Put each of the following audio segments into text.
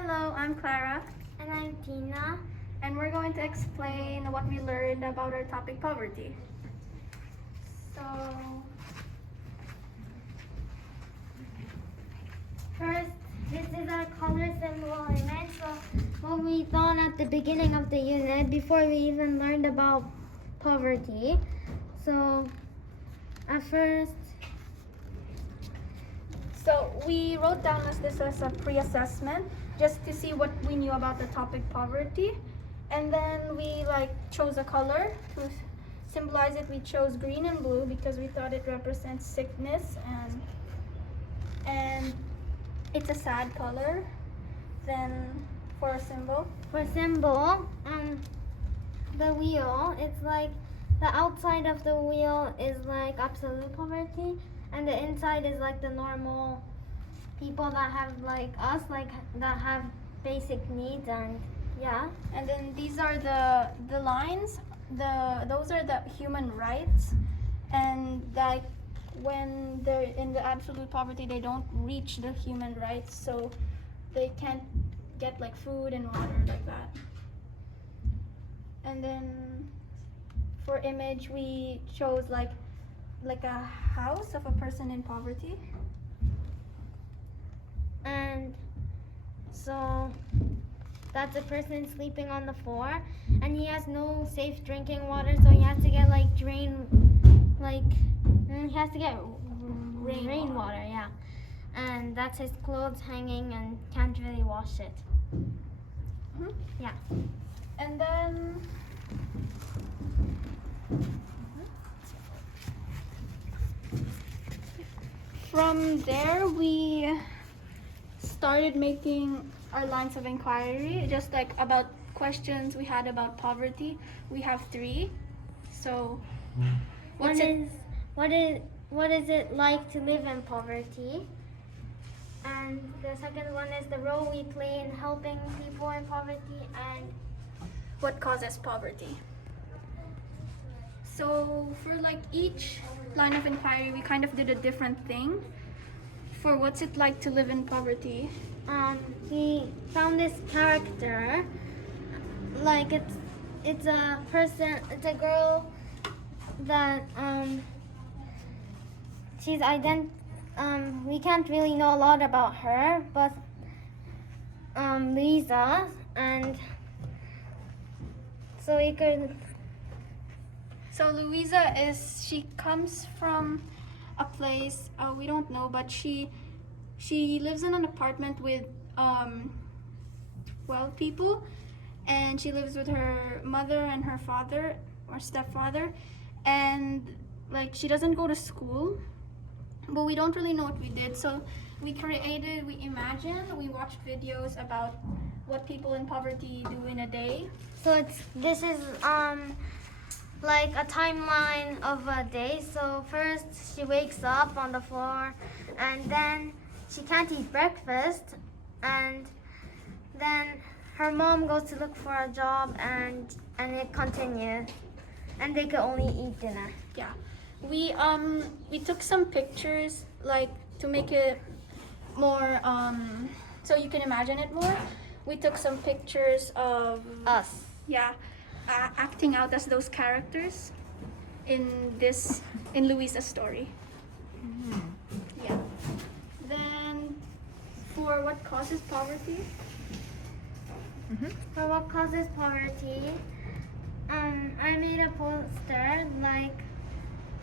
Hello, I'm Clara, And I'm Tina. and we're going to explain what we learned about our topic poverty. So, first, this is our color symbol image. So, what we thought at the beginning of the unit, before we even learned about poverty. So, at first, So we wrote down this as a pre-assessment just to see what we knew about the topic poverty, and then we chose a color to symbolize it. We chose green and blue because we thought it represents sickness and it's a sad color. Then for a symbol, the wheel, it's like the outside of the wheel is like absolute poverty, and the inside is like the normal people that have like us, like that have basic needs, and yeah. and then these are the lines. Those are the human rights, and like when they're in the absolute poverty, they don't reach the human rights, so they can't get like food and water like that. And then for image, we chose like a house of a person in poverty. And so that's a person sleeping on the floor, and he has no safe drinking water, so he has to get he has to get rainwater, yeah. And that's his clothes hanging and can't really wash it. Mhm. Yeah. And then from there we started making our lines of inquiry, just like about questions we had about poverty. We have 3. So What is it like to live in poverty? And the second one is the role we play in helping people in poverty, and what causes poverty? So for each line of inquiry, we kind of did a different thing. For what's it like to live in poverty? We found this character, it's a person, it's a girl that we can't really know a lot about her, but Lisa, and so we could. So Louisa she comes from a place we don't know, but she lives in an apartment with people, and she lives with her mother and her father or stepfather, and she doesn't go to school, but we don't really know what we did. So we imagined, we watched videos about what people in poverty do in a day. So this is like a timeline of a day. So first she wakes up on the floor, and then she can't eat breakfast, and then her mom goes to look for a job, and it continues, and they could only eat dinner. Yeah, we took some pictures to make it more so you can imagine it more. We took some pictures of Us. Yeah, acting out as those characters in Louisa's story. Mm-hmm. Yeah. Then for what causes poverty? For what causes poverty, I made a poster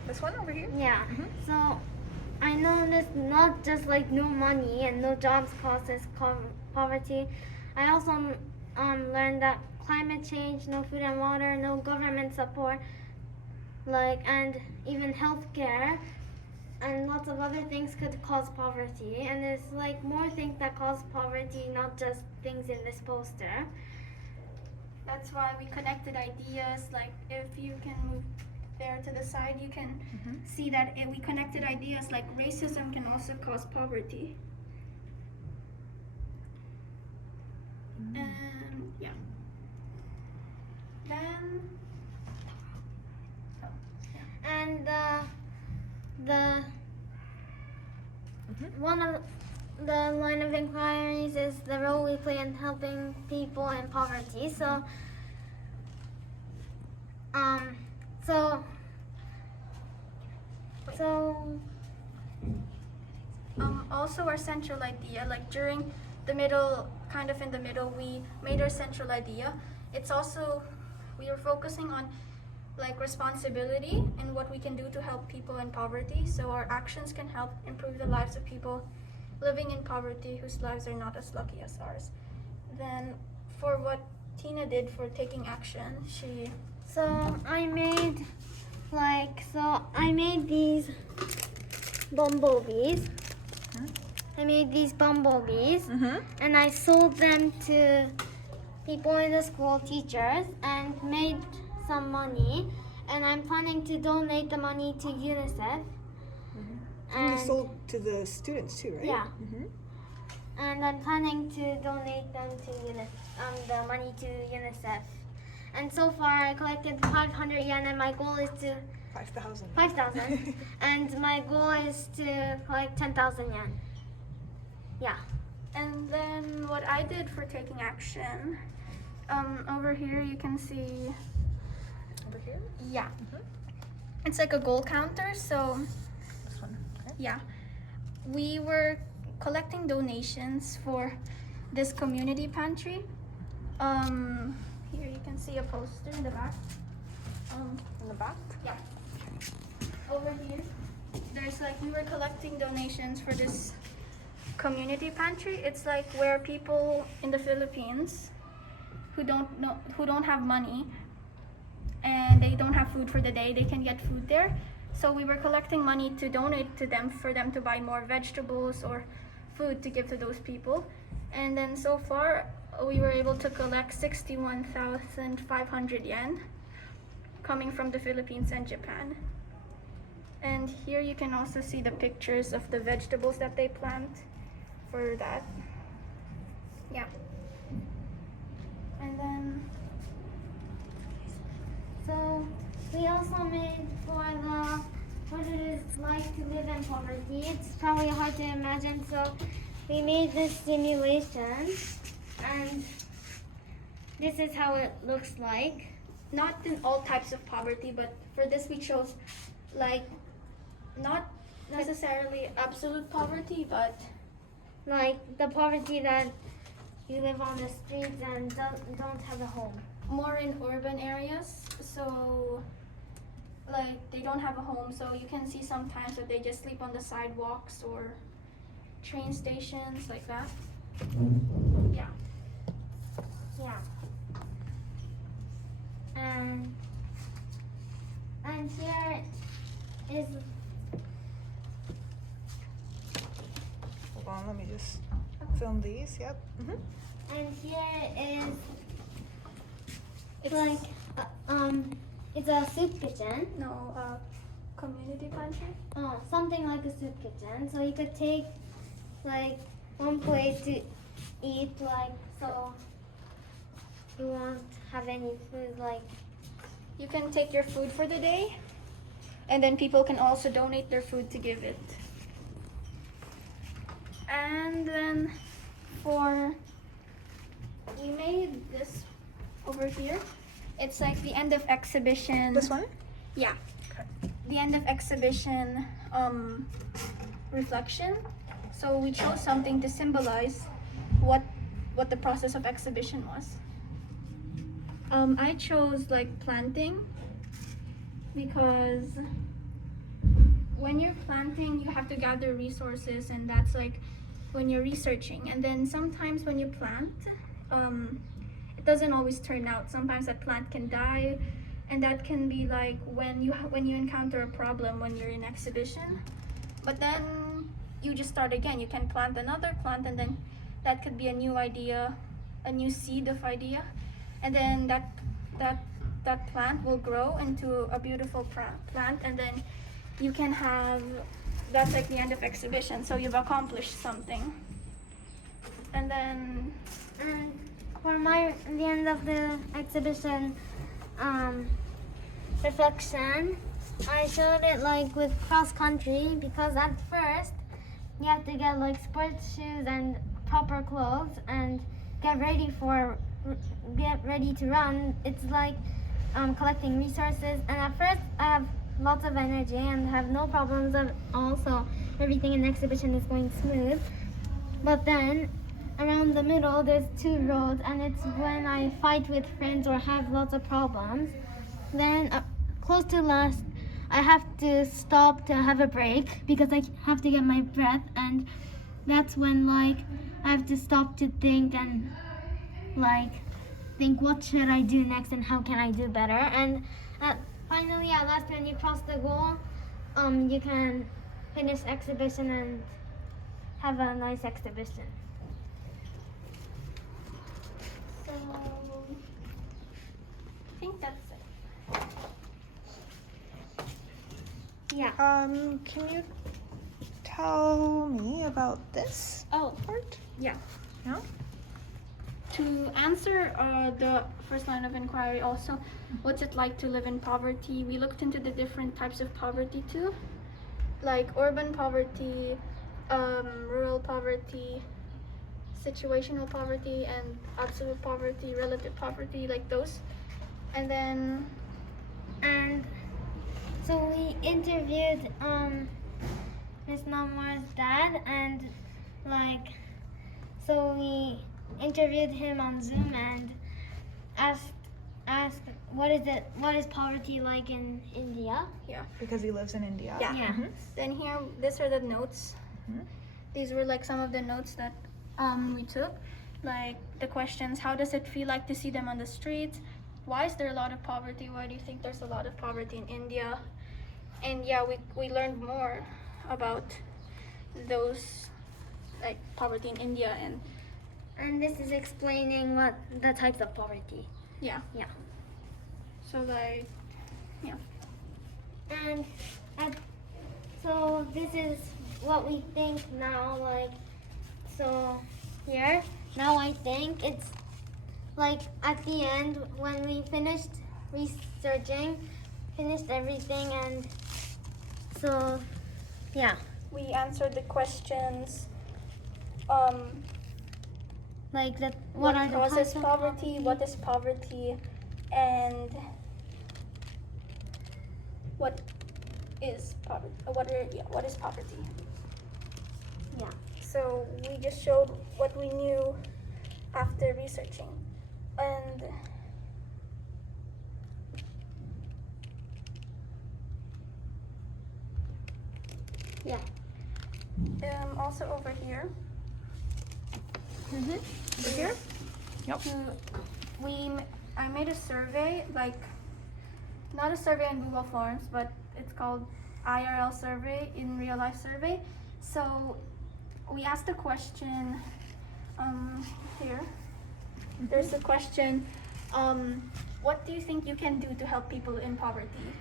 This one over here? yeah. So I noticed not just no money and no jobs causes poverty. I also learned that climate change, no food and water, no government support, and even healthcare and lots of other things could cause poverty. And there's more things that cause poverty, not just things in this poster. That's why we connected ideas. If you can move there to the side, you can see that we connected ideas like racism can also cause poverty. And yeah. Then And one of the line of inquiries is the role we we play in helping people in poverty. So, so Also our central idea, like during the middle, kind of in the middle, we made our central idea. It's also, we are focusing on like responsibility and what we can do to help people in poverty. So our actions can help improve the lives of people living in poverty whose lives are not as lucky as ours. Then for what Tina did for taking action, I made these bumblebees. I made these bumblebees and I sold them to people in the school, teachers, and made some money. And I'm planning to donate the money to UNICEF. And you sold to the students too, right? Yeah. And I'm planning to donate them to the money to UNICEF. And so far I collected 500 yen, and my goal is to 5,000. 5,000. And my goal is to collect 10,000 yen. Yeah. and then what I did for taking action, over here you can see, Over here? yeah, it's like a goal counter. So This one. Okay. yeah, we were collecting donations for this community pantry. Here you can see a poster in the back. In the back? Yeah. Over here, there's like, we were collecting donations for this community pantry. It's like where people in the Philippines who don't have money and they don't have food for the day, they can get food there. So we were collecting money to donate to them, for them to buy more vegetables or food to give to those people. And then so far we were able to collect 61,500 yen coming from the Philippines and Japan. And here you can also see the pictures of the vegetables that they plant for that. Yeah. And then So we also made for what it is like to live in poverty. It's probably hard to imagine, so we made this simulation, and this is how it looks like. not in all types of poverty, but for this we chose like not necessarily absolute poverty, but Like the poverty that you live on the streets and don't have a home. more in urban areas. So like they don't have a home, so you can see sometimes that they just sleep on the sidewalks or train stations like that. Yeah. Yeah. And here is Hold on, let me just film these. Yep. and here is It's like it's a soup kitchen. no community pantry. Something like a soup kitchen. So you could take like one plate to eat, like, so you won't have any food, like. You can take your food for the day, and then people can also donate their food to give it. And then we made this over here. It's like the end of exhibition. This one? Yeah. Okay. The end of exhibition reflection. So we chose something to symbolize what the process of exhibition was. I chose like planting, because when you're planting you have to gather resources, and that's like when you're researching. And then sometimes when you plant, it doesn't always turn out. Sometimes that plant can die, and that can be like when you encounter a problem when you're in exhibition. But then you just start again. You can plant another plant, and then that could be a new idea, a new seed of idea, and then that plant will grow into a beautiful plant, and then you can have, that's like the end of exhibition. So you've accomplished something. And then And for the end of the exhibition reflection, I showed it like with cross country, because at first you have to get like sports shoes and proper clothes, and get ready to run, it's like collecting resources. And at first I have lots of energy and have no problems at all, so everything in the exhibition is going smooth. But then around the middle there's 2 roads, and it's when I fight with friends or have lots of problems. Then close to last, I have to stop to have a break because I have to get my breath, and that's when like I have to stop to think and like think what should I do next and how can I do better. And finally at last, when you cross the goal, you can finish exhibition and have a nice exhibition. So I think that's it. Yeah. Can you tell me about this Oh, part? yeah. No? To answer the first line of inquiry also, what's it like to live in poverty? We looked into the different types of poverty too, like urban poverty, rural poverty, situational poverty, and absolute poverty, relative poverty, like those. And then, And so we interviewed Miss Namar's dad, and like, so we interviewed him on Zoom and asked what is poverty like in India? yeah. Because he lives in India. Yeah. Yeah. Mhm. Then here, these are the notes. Mhm. These were like some of the notes that we took. Like the questions, how does it feel like to see them on the streets? Why is there a lot of poverty? Why do you think there's a lot of poverty in India? And yeah, we learned more about those, like poverty in India, And this is explaining what the types of poverty. yeah. Yeah. So like, And so this is what we think now, like, so here, now I think it's like at the end when we finished researching, finished everything, and so, yeah. we answered the questions. Like that, What are the causes types of poverty? What is poverty? And what is poverty? What is poverty? Yeah. So we just showed what we knew after researching, and Yeah. also over here. Mm-hmm. Over here? Yep. I made a survey, like not a survey in Google Forms, but it's called IRL survey, in real life survey. So we asked a question here. There's a question, what do you think you can do to help people in poverty?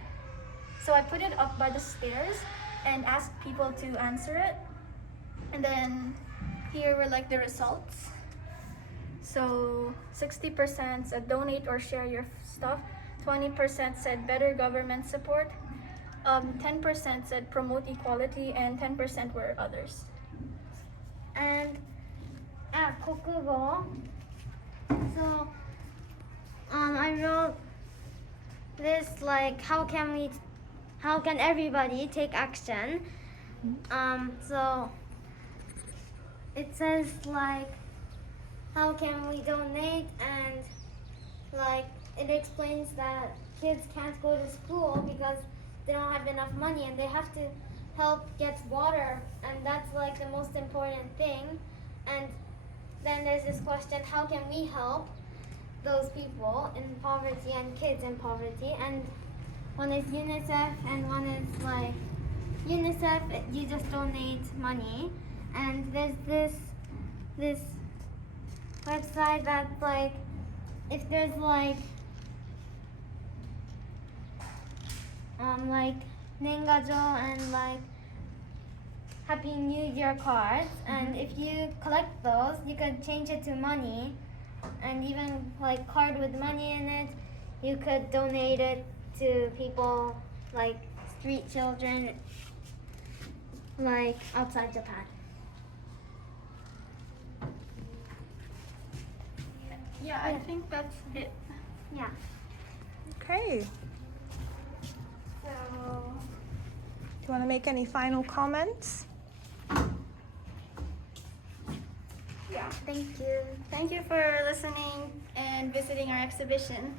So I put it up by the stairs and asked people to answer it. And then here were like the results. So 60% said donate or share your stuff. 20% said better government support. 10% said promote equality, and 10% were others. And at Kokugo, so I wrote this like how can everybody take action? So it says like how can we donate, and like it explains that kids can't go to school because they don't have enough money and they have to help get water, and that's like the most important thing. And then there's this question, how can we help those people in poverty and kids in poverty? And one is UNICEF, and one is like UNICEF, you just donate money, and there's this website that like if there's like Nengajo and like Happy New Year cards, and if you collect those, you could change it to money, and even like card with money in it, you could donate it to people like street children like outside Japan. yeah, I think that's it. Yeah. Okay. So, Do you want to make any final comments? yeah. Thank you. Thank you for listening and visiting our exhibition.